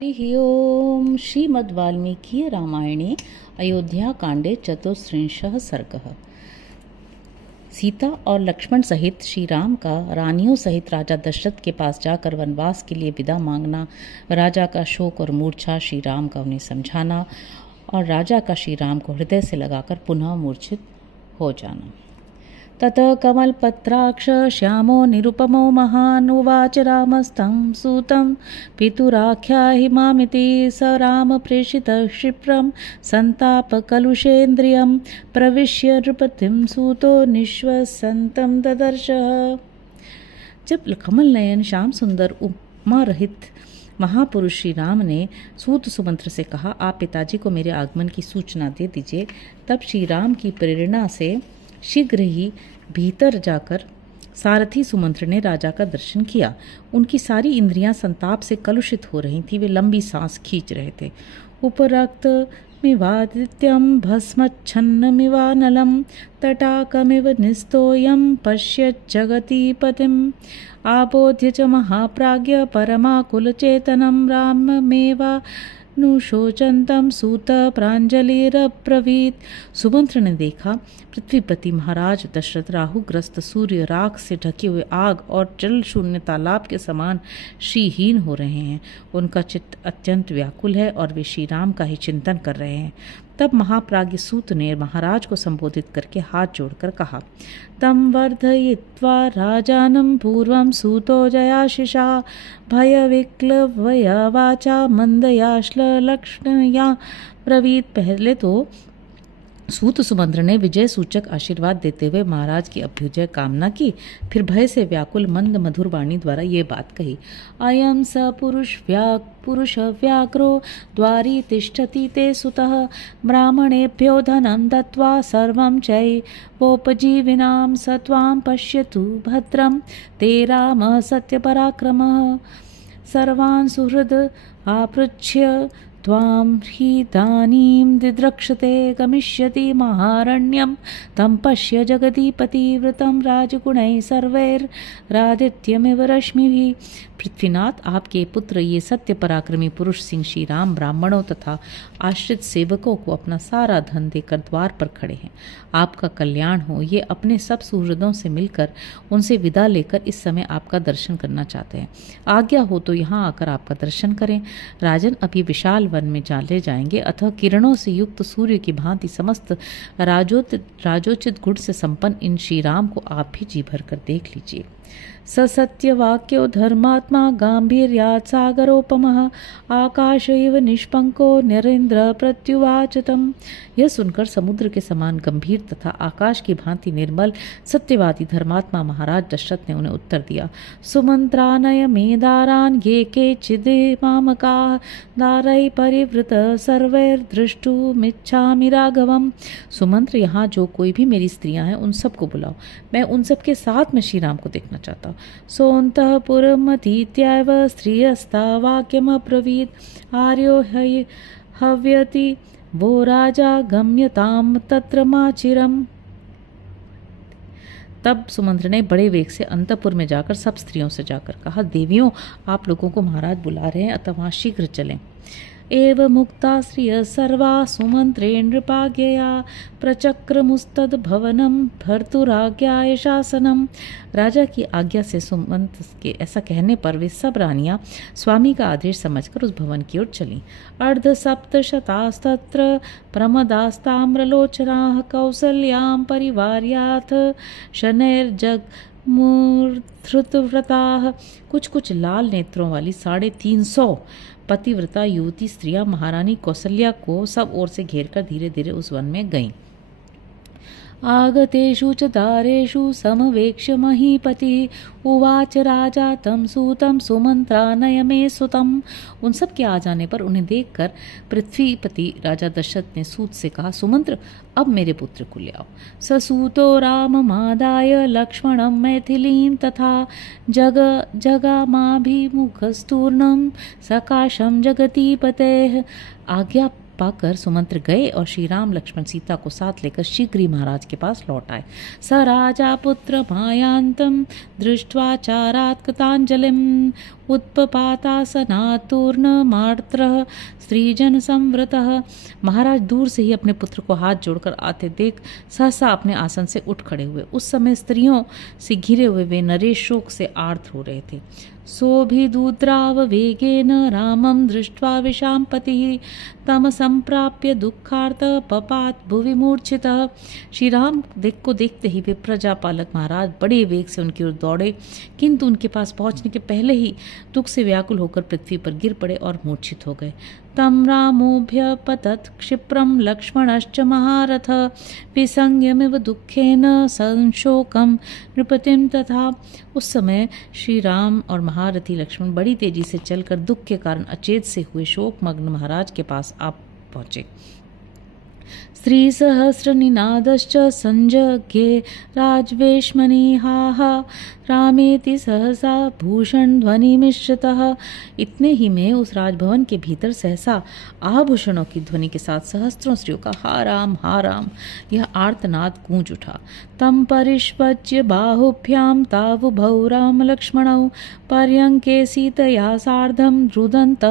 हरि ओम श्रीमद् वाल्मीकि रामायणे अयोध्याकांडे चतुस्त्रिंशः सर्गः। सीता और लक्ष्मण सहित श्री राम का रानियों सहित राजा दशरथ के पास जाकर वनवास के लिए विदा मांगना, राजा का शोक और मूर्छा श्री राम का उन्हें समझाना और राजा का श्री राम को हृदय से लगाकर पुनः मूर्छित हो जाना। ततः कमलपत्राक्ष श्यामो निरुपमो महान् उवाच रामस्तं सूतं पितुराख्याहि मामिति। स राम प्रेषितः क्षिप्रं संतापकलुषेन्द्रियं प्रविश्य नृपतिं सूतो निःश्वसन्तं ददर्शः। जब कमल नयन श्याम सुंदर उपमा रहित महापुरुष श्री राम ने सूत सुमंत्र से कहा, आप पिताजी को मेरे आगमन की सूचना दे दीजिए। तब श्री राम की प्रेरणा से शीघ्र ही भीतर जाकर सारथी सुमंत्र ने राजा का दर्शन किया। उनकी सारी इंद्रियां संताप से कलुषित हो रही थी। वे लंबी सांस खींच रहे थे। उपरक्त मिवादित्यं भस्मच्छन्नमिवानलं तटाकमिव निस्तोयं पश्यत् जगतीपतिम्। आबोध्य च महाप्राज्ञ परमाकुलचेतनं राममेवा नुशोचन्तं सूत प्राञ्जलिरब्रवीत्। सुमंत्र ने देखा पृथ्वीपति महाराज दशरथ राहुग्रस्त सूर्य राख से ढके हुए आग और जल शून्य तालाब के समान श्रीहीन हो रहे हैं। उनका चित्त अत्यंत व्याकुल है और वे श्री राम का ही चिंतन कर रहे हैं। तब महाप्राज्ञ सूत ने महाराज को संबोधित करके हाथ जोड़कर कहा, तम वर्धयित्वा राजानं पूर्वं सूतो जयाशिषा भयविक्लवया वाचा मंदया श्लक्ष्णया ब्रवीत्। पहले तो सूत सुमंत्र ने विजय सूचक आशीर्वाद देते हुए महाराज की अभ्युदय कामना की। फिर भय से व्याकुल मंद मधुर वाणी द्वारा ये बात कही, अयं स पुरुष व्याघ्रो द्वारी तिष्ठति ते सुतः ब्राह्मणेभ्यो धनं दत्त्वा सर्वं चैवोपजीविनां स त्वां पश्यतु भद्रं ते रामः सत्यपराक्रमः। सर्वान् सुहृद आपृच्छ्य त्वां हीदानीं दिद्रक्षते गमिष्यति महारण्यं तं पश्य जगदीपतिव्रतं राजगुणैः सर्वैरादित्यमिव रश्मिभिः। पृथ्वीनाथ, आपके पुत्र ये सत्य पराक्रमी पुरुष सिंह श्री राम ब्राह्मणों तथा आश्रित सेवकों को अपना सारा धन देकर द्वार पर खड़े हैं। आपका कल्याण हो। ये अपने सब सुहृदों से मिलकर उनसे विदा लेकर इस समय आपका दर्शन करना चाहते हैं। आज्ञा हो तो यहाँ आकर आपका दर्शन करें। राजन अभी विशाल वन में ले जाएंगे। अतः किरणों से युक्त सूर्य की भांति समस्त राजोचित गुण से संपन्न इन श्री राम को आप भी जी भर कर देख लीजिए। स सत्यवाक्यो धर्मात्मा गांभीर्यात् सागरोपमः आकाश इव निष्पंको नरेंद्र प्रत्युवाच तम्। यह सुनकर समुद्र के समान गंभीर तथा आकाश की भांति निर्मल सत्यवादी धर्मात्मा महाराज दशरथ ने उन्हें उत्तर दिया, सुमंत्रानय मेदारान ये के चिदे मामकाः दारै परिवृत सर्वैर्दृष्टुमिच्छामि राघवम्। सुमंत्र, यहाँ जो कोई भी मेरी स्त्रियां हैं उन सबको बुलाओ। मैं उन सबके साथ में श्री राम को देखना चाहता हूँ। सोऽन्तःपुरमतीत्याव स्त्रियस्ता वाक्यमब्रवीत् आर्यो हव्यति वो राजा गम्यताम तत्र माचिरम। तब सुमंत्र ने बड़े वेग से अंतपुर में जाकर सब स्त्रियों से जाकर कहा, देवियों, आप लोगों को महाराज बुला रहे हैं, अतः वहां शीघ्र चलें। एव मुक्ता स्त्रिय सर्वा सुमंत्रेण नृपाज्ञया प्रचक्रमुस्तद भवनम भर्तुराज्ञाय शासनम। राजा की आज्ञा से सुमंत के ऐसा कहने पर वे सब रानियां स्वामी का आदेश समझकर उस भवन की ओर चलीं। अर्ध सप्तशतास्तत्र प्रमदास्ताम्रलोचनाः कौसल्यां परिवार्याथ शनैर्जग मूर्धृतव्रताः। कुछ लाल नेत्रों वाली 350 पतिव्रता युवती स्त्रियां महारानी कौसल्या को सब ओर से घेरकर धीरे धीरे उस वन में गईं। आगतेषु च दारेषु समवेक्ष्य महीपतिः उवाच राजा तं सूतं सुमंत्रानय मे सुतम्। उन सब के आ जाने पर उन्हें देखकर पृथ्वीपति राजा दशरथ ने सूत से कहा, सुमंत्र, अब मेरे पुत्र को ले आओ। ससूतो राममादाय लक्ष्मणं मैथिलीं तथा जगामाभिमुखस्तूर्णं सकाशं जगतीपतेः। आज्ञा पाकर सुमंत्र गए और श्री राम लक्ष्मण सीता को साथ लेकर शीघ्र ही महाराज के पास लौट आए। स राजा पुत्र मायांतम दृष्ट्वा चारात् कृतांजलिम उत्पपातासनातूर्णमार्त्रः स्त्रीजन संवृतः। महाराज दूर से ही अपने पुत्र को हाथ जोड़कर आते देख सहसा अपने आसन से उठ खड़े हुए। उस समय स्त्रियों से घिरे हुए वे नरेश शोक से आर्त हो रहे थे। सोऽभिदुद्राववेगेन रामं दृष्ट्वा विशाम्पतिः तम संप्राप्य दुःखार्त पपात भुवि मूर्छितः। श्री राम को देखते ही वे प्रजापालक महाराज बड़े वेग से उनकी ओर दौड़े, किंतु उनके पास पहुंचने के पहले ही दुख से व्याकुल होकर पृथ्वी पर गिर पड़े और मूर्छित हो गए। तम रामोऽभ्यपतत् क्षिप्रं लक्ष्मणश्च महारथ विसंज्ञमिव दुःखेन संशोकं नृपतिं तथा। उस समय श्री राम और महारथी लक्ष्मण बड़ी तेजी से चलकर दुख के कारण अचेत से हुए शोकमग्न महाराज के पास आ पहुंचे। स्त्रीसहस्रनिनादश्च संजज्ञे राजवेश्मनिहाः रामेति सहसा भूषण ध्वनि मिश्रितः। इतने ही में उस राजभवन के भीतर सहसा आभूषणों की ध्वनि के साथ सहस्त्रों स्त्रियों का हा राम यह आर्तनाद गूंज उठा। तम परिष्वज्य बाहुभ्याम तावुभौ राम लक्ष्मणौ पर्यंके सीतया सार्धम रुदंत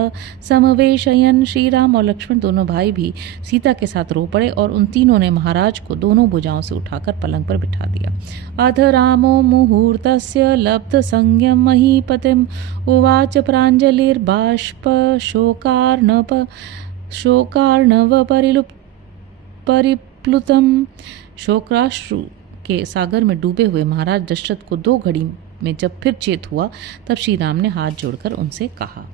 समवेशयन। श्री राम और लक्ष्मण दोनों भाई भी सीता के साथ रो पड़े और उन तीनों ने महाराज को दोनों भुजाओं से उठाकर पलंग पर बिठा दिया। अध रामो मुहूर्तस्य लब्ध संज्ञम महीपतिम उवाच प्राञ्जलिर्बाष्प शोकार्णव परिप्लुतम। शोकाश्रु के सागर में डूबे हुए महाराज दशरथ को 2 घड़ी में जब फिर चेत हुआ, तब श्री राम ने हाथ जोड़कर उनसे कहा,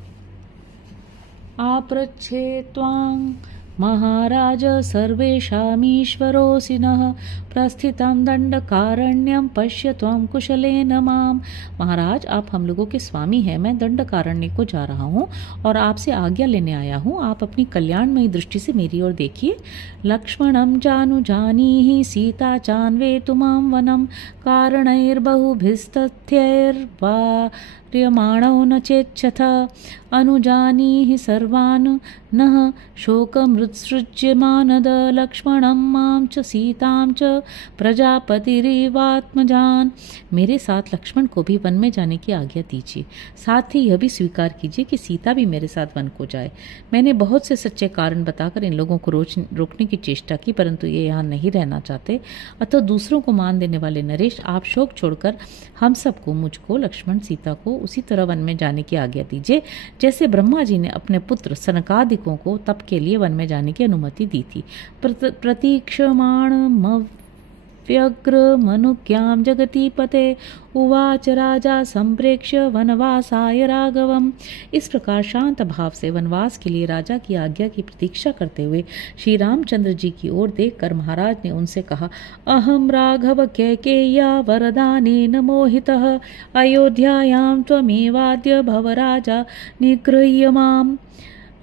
आपृच्छे त्वां महाराज सर्वेषामीश्वरोऽसि नः प्रस्थितं दंडकारण्यं पश्य त्वं कुशलेन माम। महाराज आप हम लोगों के स्वामी हैं, मैं दंडकारण्य को जा रहा हूँ और आपसे आज्ञा लेने आया हूँ। आप अपनी कल्याणमयी दृष्टि से मेरी ओर देखिए। लक्ष्मणं जानीहि सीता चान्वेतु मां वनं कारणैर्बहुभिस्तथ्यैर्वार्यमाणो न चेच्छथ अनुजानीहि सर्वान् नः शोकमृत्सृज्य मानद लक्ष्मणं मां च सीतां च प्रजापतिरिवात्मजान। मेरे साथ लक्ष्मण को भी वन में जाने की आज्ञा दीजिए, साथ ही यह भी स्वीकार कीजिए कि सीता भी मेरे साथ वन को जाए। मैंने बहुत से सच्चे कारण बताकर इन लोगों को रोकने की चेष्टा की, परंतु ये यहाँ नहीं रहना चाहते। अतः दूसरों को मान देने वाले नरेश, आप शोक छोड़कर हम सबको, मुझको, लक्ष्मण, सीता को उसी तरह वन में जाने की आज्ञा दीजिए जैसे ब्रह्मा जी ने अपने पुत्र सनकादिकों को तप के लिए वन में जाने की अनुमति दी थी। प्रतीक्षमाणमव्यग्र मनुज्ञां जगतीपते उवाच राजा संप्रेक्ष्य वनवासाय राघवम। इस प्रकार शांत भाव से वनवास के लिए राजा की आज्ञा की प्रतीक्षा करते हुए श्री रामचंद्र जी की ओर देखकर महाराज ने उनसे कहा, अहम राघव कैकेय्या वरदानेन मोहितः अयोध्यायां त्वमेवाद्य भव राजा निगृह्य माम।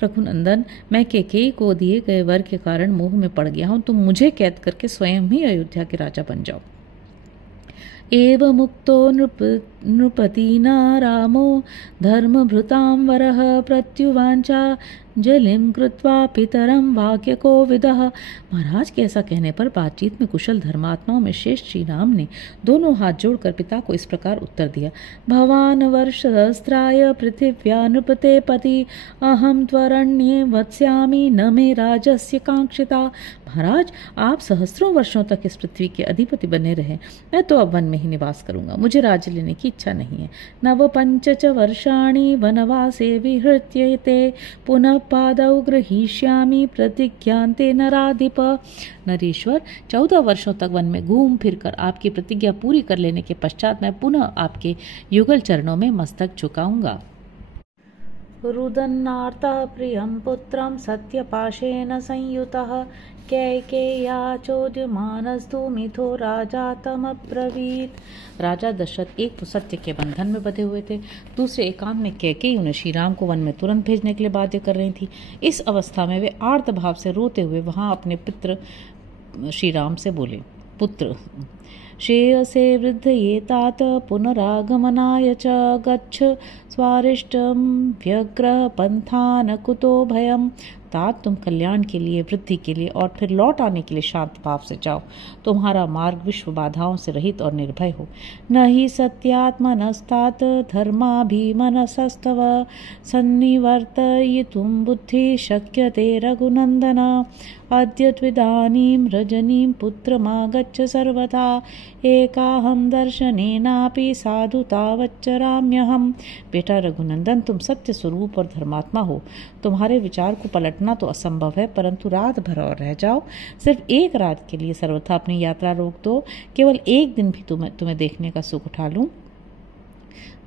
रघुनंदन, मैं कैकेयी को दिए गए वर के कारण मोह में पड़ गया हूँ, तुम मुझे कैद करके स्वयं ही अयोध्या के राजा बन जाओ। एव मुक्तो नृपतिना रामो धर्मभृतां वरः प्रत्युवांचा जलिम कृत्वा पितरम वाक्यकोविदः। महाराज के ऐसा कहने पर बातचीत में कुशल धर्मात्माओं में श्रेष्ठ श्री राम ने दोनों हाथ जोड़कर पिता को इस प्रकार उत्तर दिया, भवान वर्षसहस्राय पृथिव्या नृपते पति अहम त्वरण्ये वत्स्यामि न मे राजस्य कांक्षिता। महाराज आप सहस्रों वर्षों तक इस पृथ्वी के अधिपति बने रहे, मैं तो अब वन में ही निवास करूंगा, मुझे राज्य लेने की इच्छा नहीं है। नव पंच वर्षाणि वनवासे विहृत्य ते पुनः पादौ गृहीष्यामि प्रतिज्ञान्ते नराधिप। नरेश्वर, 14 वर्षों तक वन में घूम फिरकर आपकी प्रतिज्ञा पूरी कर लेने के पश्चात मैं पुनः आपके युगल चरणों में मस्तक झुकाऊंगा। रुदन्नार्तः प्रियं पुत्रं सत्यपाशेन संयुतः कैकेय्या चोद्यमानस्तु मिथो राजा तमब्रवीत्। राजा दशरथ एक तो सत्य के बंधन में बंधे हुए थे, दूसरे एकांत में कैकेयी उन्हें श्री राम को वन में तुरंत भेजने के लिए बाध्य कर रही थी। इस अवस्था में वे आर्त भाव से रोते हुए वहां अपने पुत्र श्री राम से बोले, पुत्र श्रेयसे वृद्धये तात पुनरागमनाय च गच्छ स्वारिष्टं व्यग्रह पंथान कुतो भयम्। तात तुम कल्याण के लिए, वृद्धि के लिए और फिर लौट आने के लिए शांत भाव से जाओ। तुम्हारा मार्ग विश्व बाधाओं से रहित और निर्भय हो। न ही सत्यात्मनस्तात धर्माभिमनसस्तव सन्निवर्तयितुं बुद्धि शक्यते रघुनन्दन। अद्य त्विदानीं रजनीं पुत्रमागच्छ सर्वथा एकाहं दर्शनेनापि साधु तावच्चराम्यहम्। बेटा रघुनंदन, तुम सत्य स्वरूप और धर्मात्मा हो। तुम्हारे विचार को पलटना तो असंभव है, परंतु रात भर और रह जाओ। सिर्फ एक रात के लिए सर्वथा अपनी यात्रा रोक दो। केवल एक दिन भी तुम्हें देखने का सुख उठा लूं।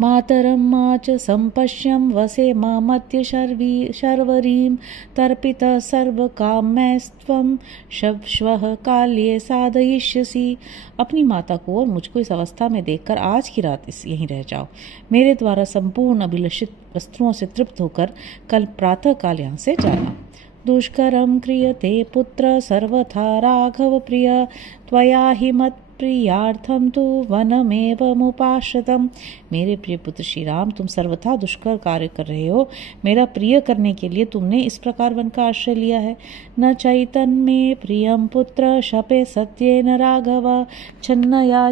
मातरं मा च सम्पश्यं वसे मामत्य शर्वरीं तर्पितः सर्वकामैस्त्वं श्वः काल्ये साधयिष्यसि। अपनी माता को और मुझको इस अवस्था में देखकर आज की रात यहीं रह जाओ। मेरे द्वारा संपूर्ण अभिलषित वस्त्रों से तृप्त होकर कल प्रातः काल यहाँ से जाना। दुष्करं क्रियते पुत्र सर्वथा राघव प्रिय त्वया हि मत् प्रियार्थम तो वनमेव मुपाश्रितम। मेरे प्रिय पुत्र श्री राम, तुम सर्वथा दुष्कर कार्य कर रहे हो। मेरा प्रिय करने के लिए तुमने इस प्रकार वन का आश्रय लिया है। न चैतन में प्रियम पुत्र शपे सत्येन राघव छन्नया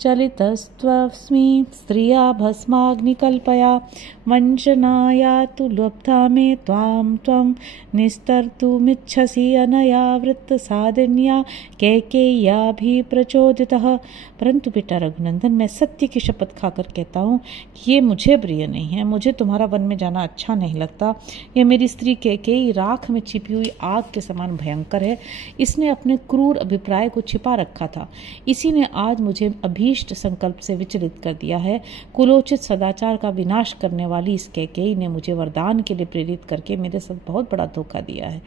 चलितस्त्वस्मि स्त्रिया भस्माग्निकल्पया वंचनाया तु लब्धा मे त्वां त्वं निस्तर्तुमिच्छसि अनया वृत्तसाधिन्या कैकेय्या भी प्रचोदितः। परंतु बेटा रघुनंदन, मैं सत्य की शपथ खाकर कहता हूँ कि ये मुझे प्रिय नहीं है। मुझे तुम्हारा वन में जाना अच्छा नहीं लगता। ये मेरी स्त्री कैकेयी राख में छिपी हुई आग के समान भयंकर है। इसने अपने क्रूर अभिप्राय को छिपा रखा था। इसी ने आज मुझे अभीष्ट संकल्प से विचलित कर दिया है। कुलोचित सदाचार का विनाश करने वाली इस कैकेयी ने मुझे वरदान के लिए प्रेरित करके मेरे साथ बहुत बड़ा धोखा दिया है।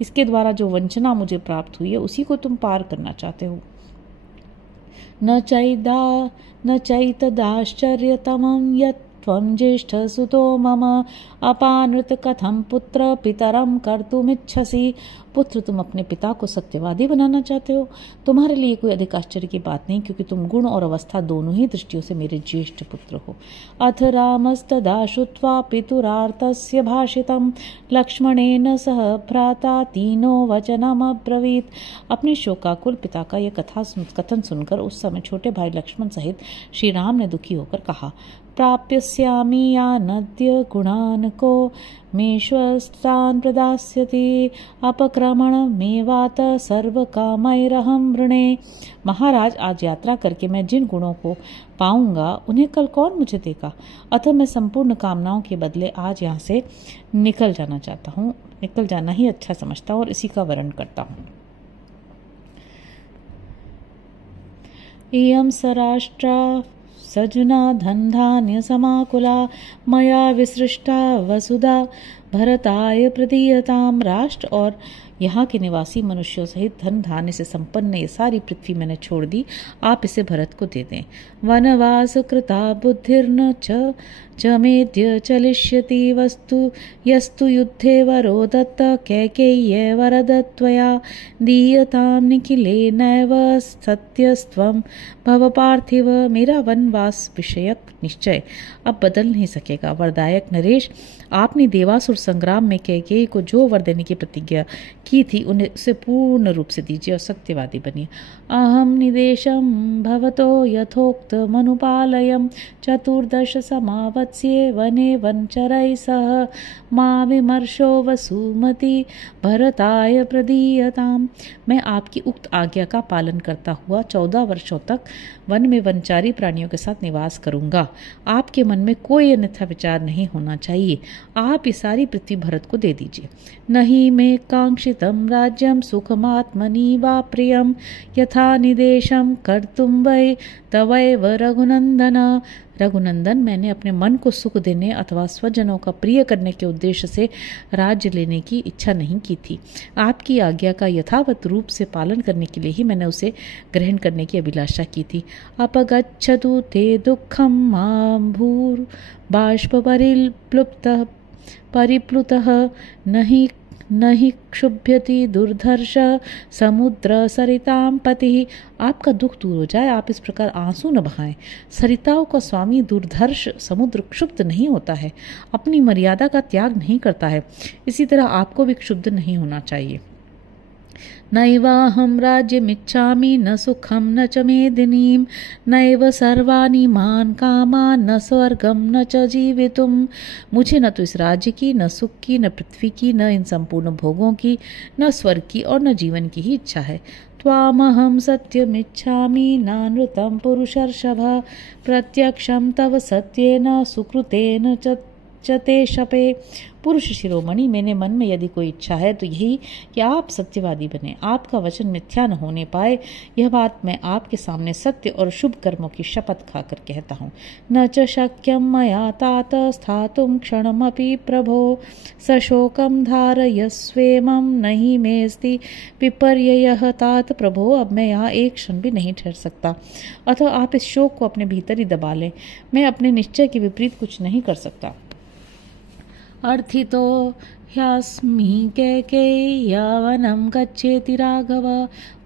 इसके द्वारा जो वंचना मुझे प्राप्त हुई है उसी को तुम पार करना चाहते हो। न चैतदाश्चर्यतमं यत् त्वं ज्येष्ठसुतो मम अपानृत कथं पुत्र पितरं कर्तुमिच्छसि। पुत्र, तुम अपने पिता को सत्यवादी बनाना चाहते हो। तुम्हारे लिए कोई अधिक आश्चर्य की बात नहीं, क्योंकि तुम गुण और अवस्था दोनों ही दृष्टियों से मेरे ज्येष्ठ पुत्र हो। अथ रामस्तदा श्रुत्वा पितुरार्तस्य भाषितं लक्ष्मणेन सह भ्राता तीनो वचनमब्रवीत्। अपने शोकाकुल पिता का यह कथन सुनकर उस समय छोटे भाई लक्ष्मण सहित श्री राम ने दुखी होकर कहा, प्राप्स्यामि यानद्य गुणान् को मेश्वस्तान् प्रदास्यति अपक्रमण मेवात सर्वकामैरहं वृणे। महाराज, आज यात्रा करके मैं जिन गुणों को पाऊंगा उन्हें कल कौन मुझे देगा। अतः मैं संपूर्ण कामनाओं के बदले आज यहाँ से निकल जाना चाहता हूँ। निकल जाना ही अच्छा समझता हूँ और इसी का वर्ण करता हूँ। इयं सराष्ट्रा सजना धनधान्य समाकुला मया विसृष्टा वसुधा भरताय प्रदीयताम। राष्ट्र और यहाँ के निवासी मनुष्यों सहित धन धान्य से संपन्न ये सारी पृथ्वी मैंने छोड़ दी। आप इसे भरत को दे दें। वनवास कृता बुद्धिर्न च मेद्य चलिष्यति वस्तु यस्तु युद्धे वरो दत्त कैकेय्ये वरदत्वया दीयतां निखिले नैव सत्यस्त्वं भव पार्थिव। मेरा वनवास विषयक निश्चय अब बदल नहीं सकेगा। वरदायक नरेश, आपने देवासुर संग्राम में कैकेयी को जो वर देने की प्रतिज्ञा की थी उसे पूर्ण रूप से दीजिए और सत्यवादी बनिए। अहम निदेशम भवतो यथोक्त मनुपालयम चतुर्दश समावत्स्ये वने वनचरै सह मा विमर्शो वसुमति भरताय प्रदीयताम। मैं आपकी उक्त आज्ञा का पालन करता हुआ 14 वर्षों तक वन में वनचारी प्राणियों के साथ निवास करूंगा। आपके मन में कोई अन्यथा विचार नहीं होना चाहिए। आप ये सारी पृथ्वी भरत को दे दीजिए। नहीं मे कांक्षितम राज्यम सुखमात्मनि वा प्रियम यथा निदेशम कर्तुम वै तवैव रघुनंदन। रघुनंदन, मैंने अपने मन को सुख देने अथवा स्वजनों का प्रिय करने के उद्देश्य से राज्य लेने की इच्छा नहीं की थी। आपकी आज्ञा का यथावत रूप से पालन करने के लिए ही मैंने उसे ग्रहण करने की अभिलाषा की थी। अपगच्छतु ते दुःखं मां भूर्बाष्पपरिप्लुप्तः परिप्लुतः न हि क्षुभ्यति दुर्धर्ष समुद्र सरिताम पतिः। आपका दुख दूर हो जाए, आप इस प्रकार आंसू न बहाएं। सरिताओं का स्वामी दुर्धर्ष समुद्र क्षुब्ध नहीं होता है, अपनी मर्यादा का त्याग नहीं करता है। इसी तरह आपको भी क्षुब्ध नहीं होना चाहिए। नैवाहं राज्यमिच्छामि न सुखं न च मेदिनीं नैव सर्वाणि मान कामान् न स्वर्गं न च जीवितुं। मुझे न तो इस राज्य की, न सुख की, न पृथ्वी की, न इन संपूर्ण भोगों की, न स्वर्ग की और न जीवन की ही इच्छा है। त्वामहं सत्यमिच्छामि नानृतं पुरुषर्षभ प्रत्यक्षं तव सत्येन सुकृतेन च ते शपे। पुरुष शिरोमणि, मेरे मन में यदि कोई इच्छा है तो यही कि आप सत्यवादी बने, आपका वचन मिथ्या न होने पाए। यह बात मैं आपके सामने सत्य और शुभ कर्मों की शपथ खाकर कहता हूँ। न च शक्यं मया तात स्थातुं क्षणमपि प्रभो सशोकं धारयस्वेमं नहि मेस्ति विपर्ययः तात। प्रभो, अब मैं यहाँ एक क्षण भी नहीं ठहर सकता, अतः आप इस शोक को अपने भीतर ही दबा लें। मैं अपने निश्चय के विपरीत कुछ नहीं कर सकता। अर्थितो ह्यस्मि कैकेय्यावनं गच्छेति राघव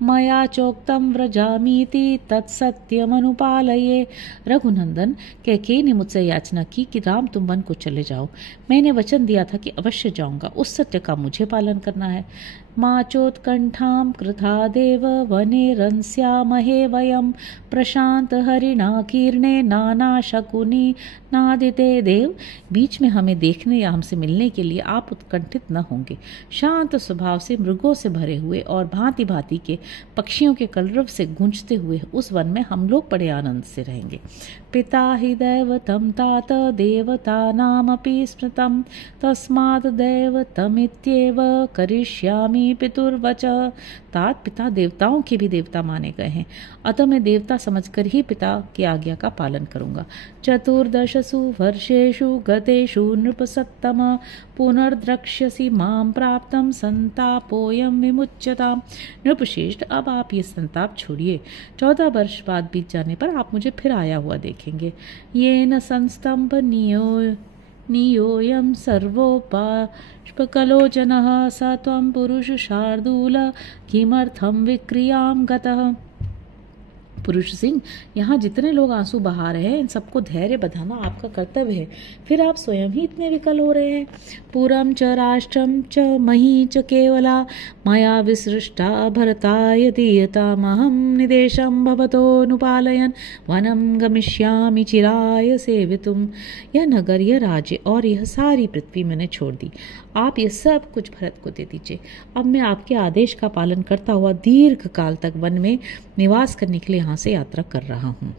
मया चोक्तं व्रजामीति तत्सत्यमनुपालये। रघुनंदन, कैकेयी ने मुझसे याचना की कि राम तुम वन को चले जाओ। मैंने वचन दिया था कि अवश्य जाऊंगा, उस सत्य का मुझे पालन करना है। माचोत्कंठां कृथा देव वने रंस्यामहे वयं प्रशांत हरिणा कीर्णे नाना शकुनी नादिते। देव, बीच में हमें देखने या हमसे मिलने के लिए आप उत्कंठित न होंगे। शांत स्वभाव से मृगों से भरे हुए और भांति भांति के पक्षियों के कलरव से गूंजते हुए उस वन में हम लोग बड़े आनंद से रहेंगे। पिता हि दैवतं तात देवतानामपि स्मृतं तस्मात् दैवतमित्येव करिष्यामि पितुर्वच। तात, पिता देवताओं के भी देवता माने गए हैं, अतः मैं देवता समझकर ही पिता की आज्ञा का पालन करूंगा। चतुर्दशसु वर्षेषु गतेषु नृपसत्तम पुनर्द्रक्ष्यसि मां प्राप्तं संतापोऽयं विमुच्यताम्। नृपश्रेष्ठ, अब आप ये संताप छोड़िए। 14 वर्ष बाद बीत जाने पर आप मुझे फिर आया हुआ देखेंगे। येन संस्तंभ नियोऽयं सर्वोपाश्पकलोचनः स त्वं पुरुष शार्दूल किमर्थं विक्रियां गतः। पुरुष सिंह, यहाँ जितने लोग आंसू बहा रहे हैं इन सबको धैर्य बधाना आपका कर्तव्य है, फिर आप स्वयं ही इतने विकल हो रहे हैं। पुरं च राष्ट्रं च मही च केवला मया विसृष्टा भरताय दीयतामहं निदेशं भवतोऽनुपालयन् वनं गमिष्यामि चिराय सेवितुम्। यह नगर, यह राज्य और यह सारी पृथ्वी मैंने छोड़ दी, आप ये सब कुछ भरत को दे दीजिए। अब मैं आपके आदेश का पालन करता हुआ दीर्घ काल तक वन में निवास करने के लिए यहाँ से यात्रा कर रहा हूँ।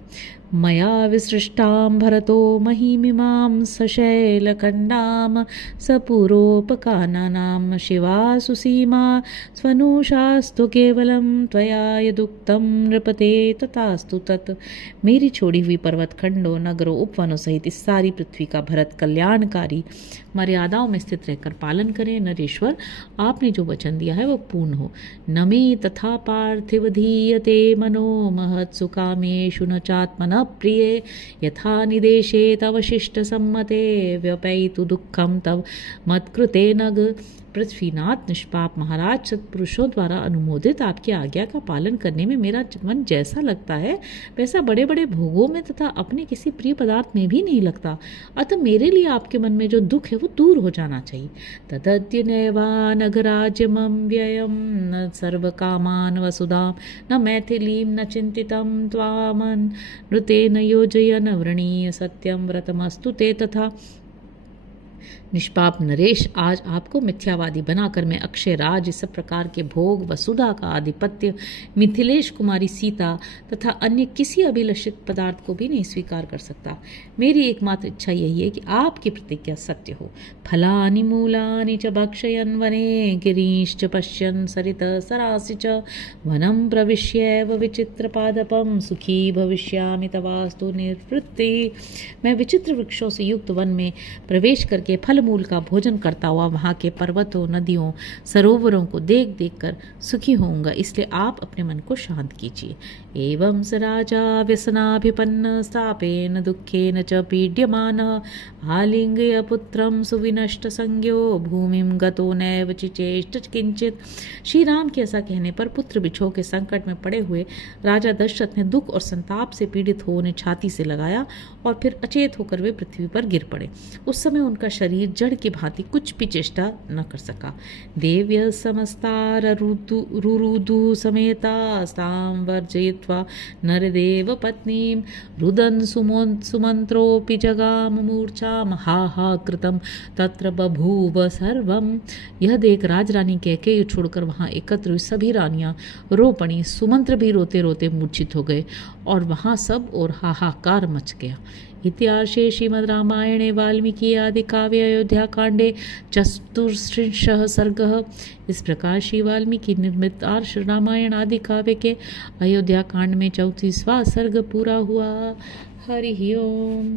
मया विसृष्टां भरतो महिमिमां सशैलखण्डां सपुरोपकानानां शिवा सुसीमा स्वनुषास्तु केवलं त्वया यदुक्तं नृपते तथास्तु तत्। मेरी छोड़ी हुई पर्वत खंडों, नगरों, उपवनों सहित इस सारी पृथ्वी का भरत कल्याणकारी मर्यादाओं में स्थित रहकर पालन करें। नरेश्वर, आपने जो वचन दिया है वो पूर्ण हो। न मे तथा पार्थिव धीयते मनो महत्सु कामेषु न चात्मन प्रिये यथा निदेशे तव शिष्ट सम्मते व्यपैतु दुःखं तव मत्कृते नग। पृथ्वीनाथ निष्पाप महाराज, सत्पुरुषों द्वारा अनुमोदित आपकी आज्ञा का पालन करने में मेरा मन जैसा लगता है वैसा बड़े बड़े भोगों में तथा अपने किसी प्रिय पदार्थ में भी नहीं लगता, अतः मेरे लिए आपके मन में जो दुख है वो दूर हो जाना चाहिए। तदद्य नैवानघराज्यमं व्ययं न सर्वकामान् वसुधां न मैथिलीं न चिन्तितं त्वामन् नृतेन योजयन् वृणीय सत्यं व्रतमस्तु ते तथा। निष्पाप नरेश, आज आपको मिथ्यावादी बनाकर मैं अक्षय राज, सब प्रकार के भोग, वसुधा का आधिपत्य, मिथिलेश कुमारी सीता तथा अन्य किसी अभिलषित पदार्थ को भी नहीं स्वीकार कर सकता। मेरी एकमात्र इच्छा यही है कि आपकी प्रतिज्ञा सत्य हो। फलानि मूलानि च भक्षयन् वने गिरीश्च पश्यन् सरित सरासि च वनं प्रविश्यैव विचित्रपादपं सुखी भविष्यामि तवास्तु निर्वृत्ति। मैं विचित्र वृक्षों से युक्त वन में प्रवेश करके फल मूल का भोजन करता हुआ वहाँ के पर्वतों, नदियों, सरोवरों को देख देख कर सुखी होऊंगा, इसलिए आप अपने मन को शांत कीजिए। एवं स राजा व्यसनाभिपन्न स्थापेन दुखेन च पीड्यमानः आलिंग्य पुत्रम सुविनष्ट संज्ञो भूमिम गतो नैव चिचेष्ट किंचित। श्री राम के ऐसा कहने पर पुत्र बिछोह के संकट में पड़े हुए राजा दशरथ ने दुख और संताप से पीड़ित हो उन्हें छाती से लगाया और फिर अचेत होकर वे पृथ्वी पर गिर पड़े। उस समय उनका शरीर जड़ की भांति कुछ भी चेष्टा न कर सका। देव्य समस्तार रुरुदु समेता साम वर्जयित्वा नरदेव पत्नीम रुदन सुमंत्रोपि जगाम मूर्छा महाहा कृतम तत्र बभूव सर्वम। यह देख राजरानी कैकेयी छोड़कर वहां एकत्र हुई सभी रानियां रो पड़ी। सुमंत्र भी रोते रोते मूर्छित हो गए और वहां सब और हाहाकार मच गया। इतिहासे श्रीमद् रामायणे वाल्मीकि आदि काव्य अयोध्या कांडे चतुर्स्त्रिंशः सर्गः। इस प्रकार श्री वाल्मीकि निर्मित आर्ष रामायण आदि काव्य के अयोध्या कांड में 34वां सर्ग पूरा हुआ। हरि ओम।